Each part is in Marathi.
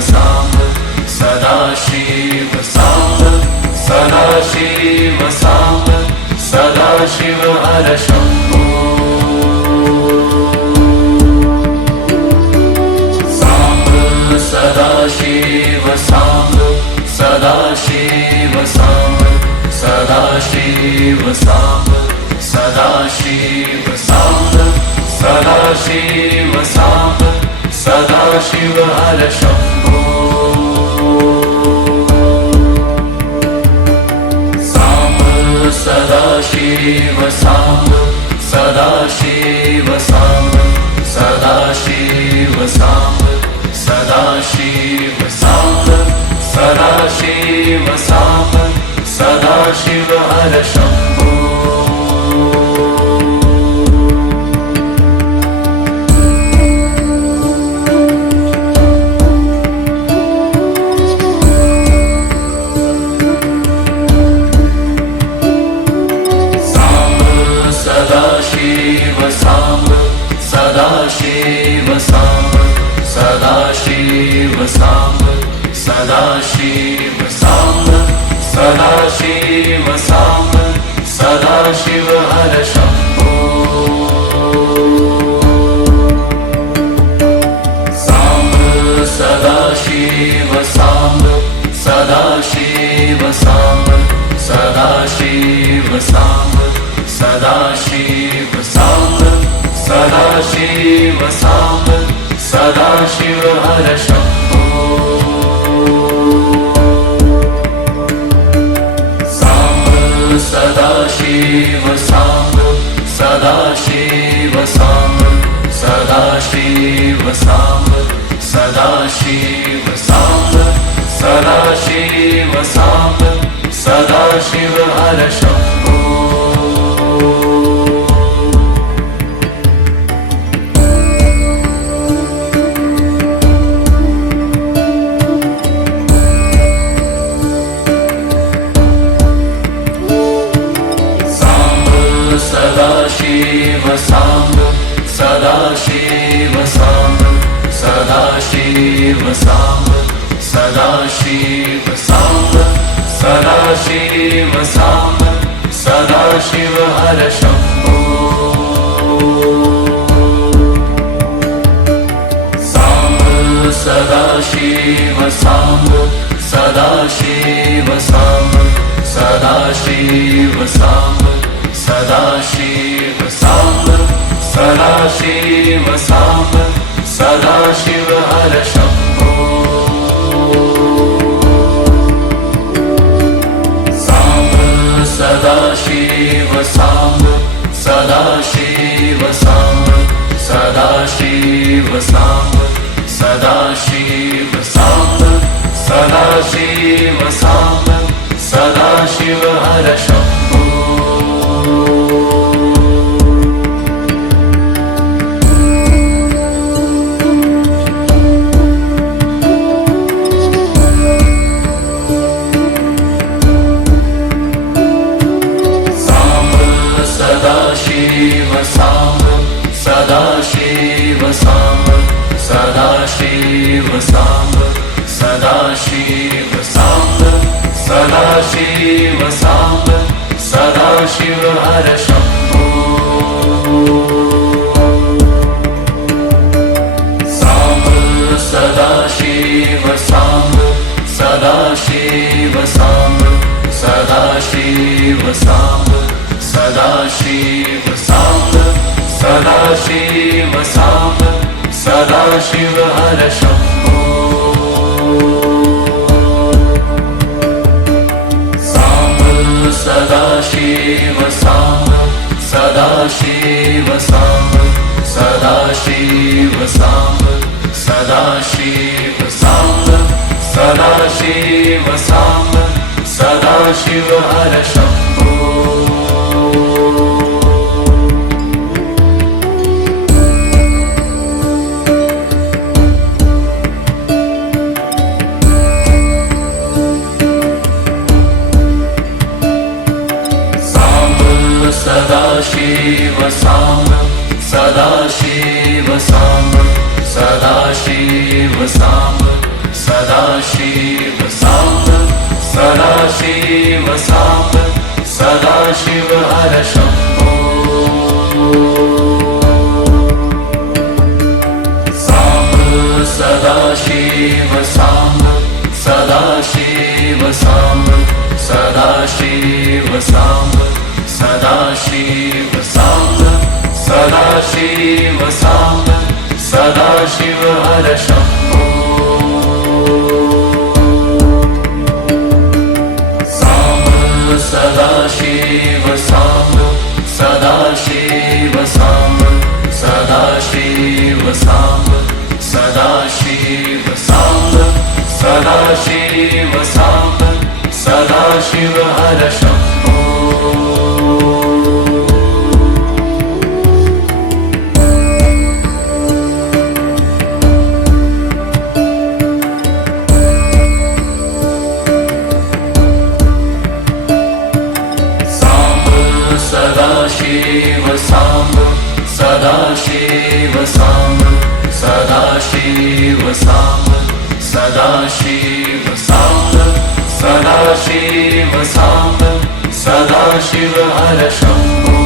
सांब सदाशिव सांब सदाशिव सांब सदाशिव हर शंभो सांब सदाशिव सांब सदाशिव सांब सदाशिव सांब सदाशिव सांब सदाशिव सांब सदाशिव हर शंभो सांब सदाशिव सांब सदाशिव सांब सदाशिव सांब सदाशिव सांब सदाशिव सांब सदाशिव हर शंभो सदाशिव सांब सदाशिव सांब सदाशिव सांब सदाशिव सांब सदाशिव सांब सदाशिव हर शंभो सांब सदाशिव सांब सदाशिव सांब सदाशिव सांब सदाशिव सांब सदाशिव सांब सदाशिव हर शंभो सांब सदाशिव सांब सदाशिव सांब सदाशिव सांब सदाशिव सांब सदाशिव सांब सदाशिव हर शंभो सदाशिव सांब सदाशिव सांब सदाशिव सांब सदाशिव सांब सदाशिव सांब सदाशिव हर शंभो सांब सदाशिव सांब सदाशिव सांब सदाशिव सांब सदाशिव सांब सदाशिव सांब सदाशिव हर शंभो सांब सदाशिव सांब सदाशिव सांब सदाशिव सांब सदाशिव सांब सदाशिव सांब सदाशिव हर शंभो सदाशिव सांब सदाशिव सांब सदाशिव सांब सदाशिव सांब सदाशिव सांब सदाशिव हर शंभो सांब सदाशिव सांब सदाशिव सांब सदाशिव सांब सदाशिव सांब सदाशिव सांब सदाशिव हर शंभो सांब सदाशिव सांब सदाशिव सांब सदाशिव सांब सदाशिव सांब सदाशिव सांब सदाशिव हर शंभो सदाशिव सांब सदाशिव सांब सदाशिव सांब सदाशिव साम्ब सदाशिव साम्ब सदाशिव हर शम्भो साम्ब सदाशिव साम्ब सदाशिव साम्ब सदाशिव साम्ब सदाशिव साम्ब सदाशिव साम्ब सदाशिव हर शम्भो सदाशिव साम्ब सदाशिव साम्ब सदाशिव साम्ब सदाशिव साम्ब सदाशिव साम्ब सदाशिव हर शम्भो सदाशिव साम्ब सदाशिव साम्ब सदाशिव साम्ब सदाशिव साम्ब सदाशिव साम्ब सदाशिव हर शम्भो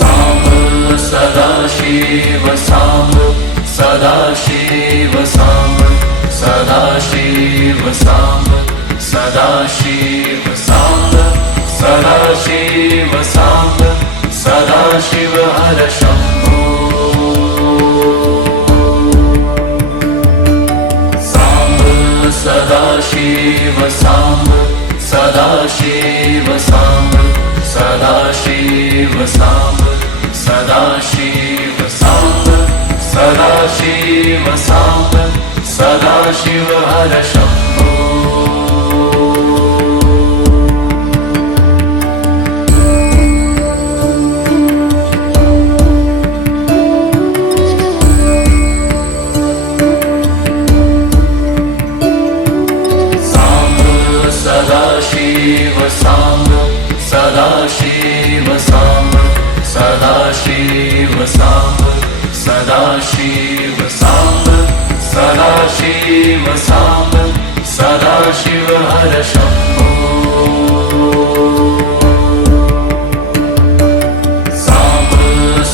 साम्ब सदाशिव साम्ब सदाशिव साम्ब सदाशिव साम्ब सदाशिव साम्ब सदाशिव साम्ब सदाशिव हर शम्भो साम्ब सदाशिव साम्ब सदाशिव साम्ब सदाशिव साम्ब सदाशिव साम्ब सदाशिव साम्ब सदाशिव हर शम्भो सदाशिव साम्ब सदाशिव साम्ब सदाशिव साम्ब सदाशिव साम्ब सदाशिव साम्ब सदाशिव हर शम्भो साम्ब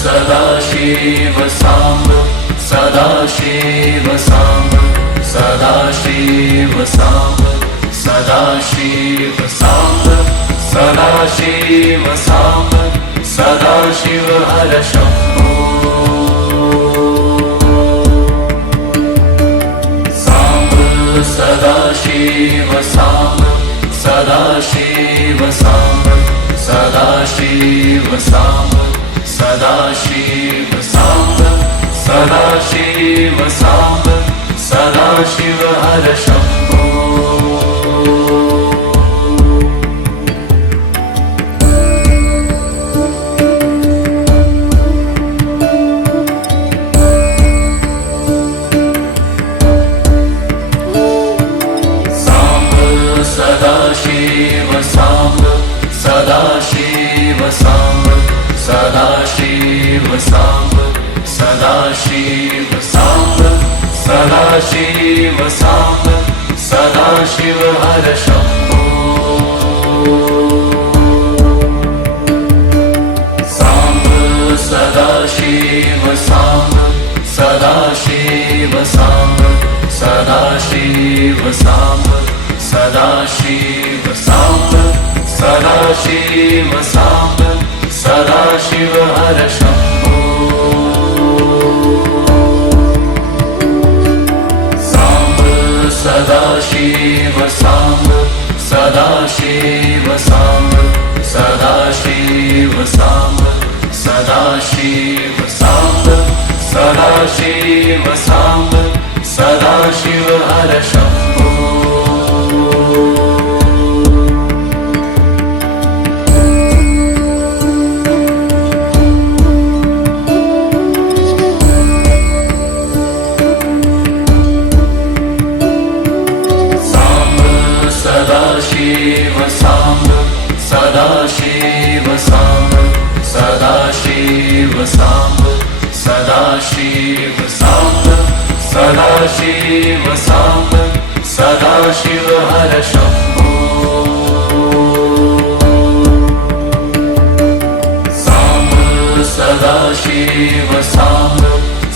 सदाशिव साम्ब सदाशिव साम्ब सदाशिव साम्ब सदाशिव साम्ब सदाशिव साम्ब सदाशिव हर शम्भो साम्ब सदाशिव साम्ब सदाशिव साम्ब सदाशिव साम्ब सदाशिव साम्ब सदाशिव साम्ब सदाशिव हर शम्भो सदाशिव साम्ब सदाशिव साम्ब सदाशिव साम्ब सदाशिव साम्ब सदाशिव साम्ब सदाशिव हर शम्भो साम्ब सदाशिव साम्ब सदाशिव साम्ब सदाशिव साम्ब सदाशिव साम्ब सदाशिव साम्ब सदाशिव हर शम्भो साम्ब सदाशिव साम्ब सदाशिव साम्ब सदाशिव साम्ब सदाशिव साम्ब सदाशिव साम्ब सदाशिव हर शम्भो सदाशिव साम्ब सदाशिव साम्ब सदाशिव साम्ब सदाशिव साम्ब सदाशिव साम्ब सदाशिव हर शम्भो साम्ब सदाशिव साम्ब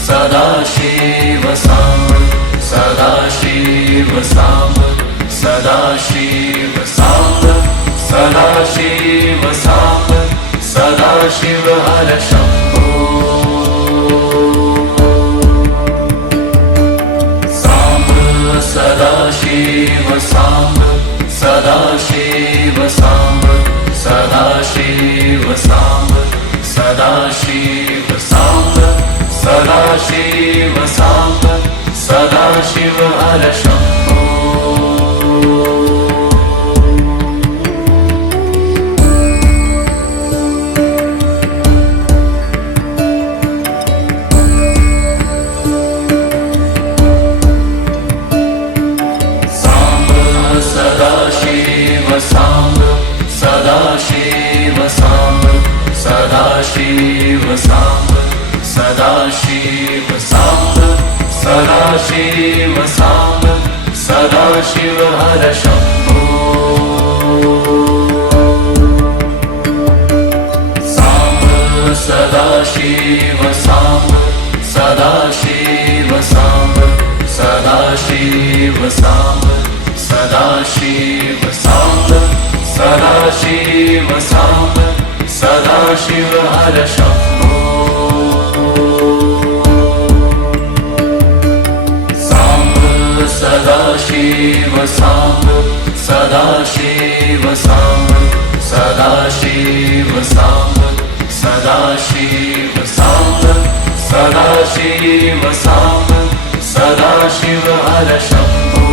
सदाशिव साम्ब सदाशिव साम्ब सदाशिव साम्ब सदाशिव साम्ब सदाशिव हर शम्भो सदाशिव साम्ब सदाशिव साम्ब सदाशिव साम्ब सदाशिव साम्ब सदाशिव साम्ब सदाशिव हर शम्भो साम्ब सदाशिव साम्ब सदाशिव साम्ब सदाशिव साम्ब सदाशिव साम्ब सदाशिव हर शम्भो साम्ब सदाशिव साम्ब सदाशिव साम्ब सदाशिव साम्ब सदाशिव साम्ब सदाशिव साम्ब सदाशिव हर शम्भो साम्ब सदाशिव साम्ब सदाशिव साम्ब सदाशिव साम्ब सदाशिव साम्ब सदाशिव साम्ब सदाशिव हर शम्भो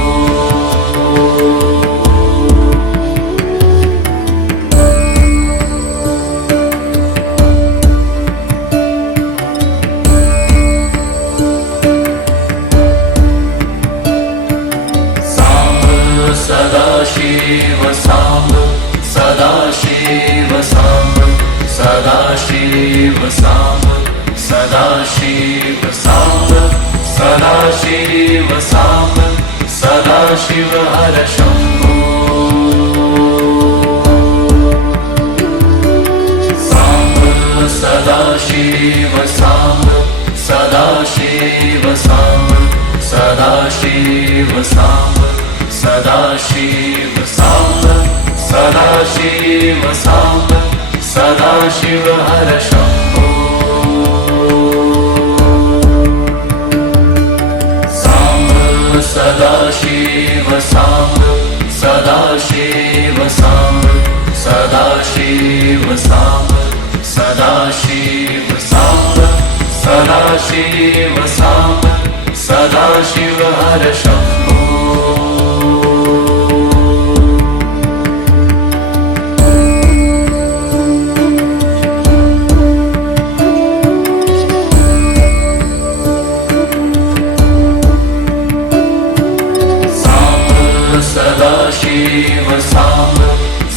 सदाशिव साम्ब सदाशिव साम्ब सदाशिव साम्ब सदाशिव साम्ब सदाशिव साम्ब सदाशिव हर शम्भो साम्ब सदाशिव साम्ब सदाशिव साम्ब सदाशिव साम्ब सदाशिव साम्ब सदाशिव साम्ब सदाशिव हर शम्भो साम्ब सदाशिव साम्ब सदाशिव साम्ब सदाशिव साम्ब सदाशिव साम्ब सदाशिव साम्ब सदाशिव हर शम्भो सदाशिव साम्ब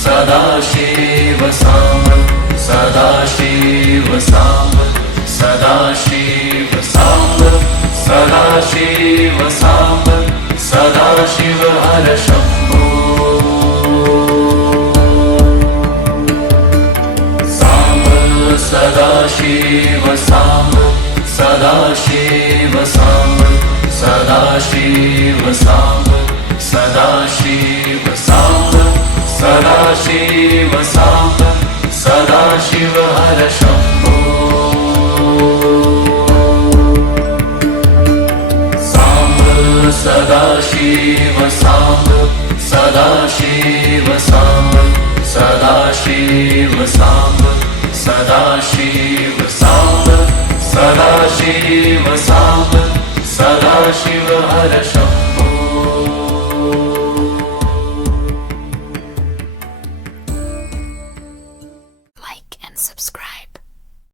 सदाशिव साम्ब सदाशिव साम्ब सदाशिव साम्ब सदाशिव साम्ब सदाशिव हर शम्भो साम्ब सदाशिव साम्ब सदाशिव साम्ब सदाशिव साम्ब सदाशिव साम्ब सदाशिव साम्ब सदाशिव हर शम्भो साम्ब सदाशिव साम्ब सदाशिव साम्ब सदाशिव साम्ब सदाशिव साम्ब सदाशिव साम्ब सदाशिव हर शम्भो